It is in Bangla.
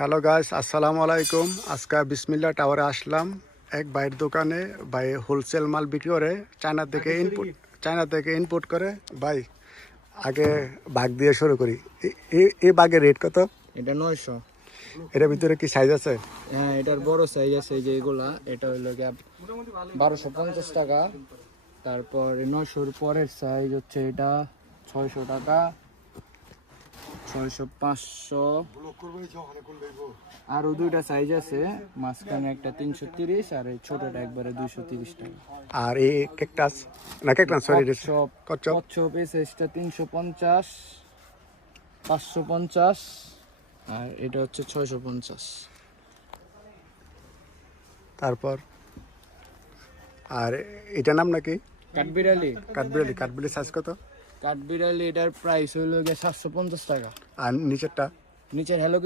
হ্যালো গাইস, আসসালামু আলাইকুম। আজকে বিসমিল্লাহ টাওয়ারে আসলাম। এক ভাইয়ের দোকানে ভাই হোলসেল মাল বিক্রি করে, চায়না থেকে ইনপুট করে। ভাই আগে বাগ দিয়ে শুরু করি। এই বাগের রেট কত? এটা 900। এটার ভিতরে কি সাইজ আছে? হ্যাঁ, এটার বড় সাইজ আছে, এই যে এগুলা। এটা হইলো গিয়া 1250 টাকা। তারপর 900-র পরের সাইজ হচ্ছে এটা 600 টাকা, 600, 500। আরো দুইটা সাইজ আছে, মাঝখানে একটা 330 আর এই ছোটটা একবারে 230 টাকা। আর এই ক্যাকটাস না ক্যাকটাস সরি কচ্ছপ, কচ্ছপ কচ্ছপ এই সাইজটা 350, 550 আর এটা হচ্ছে 650। তারপর আর এটার নাম নাকি? কাঠবিড়ালি। কাঠবিড়ালি সাইজ কত? কাঠবিড়ালি এটার প্রাইস হইলো গিয়ে 750 টাকা। আর নিচেরটা? নিচের হ্যালো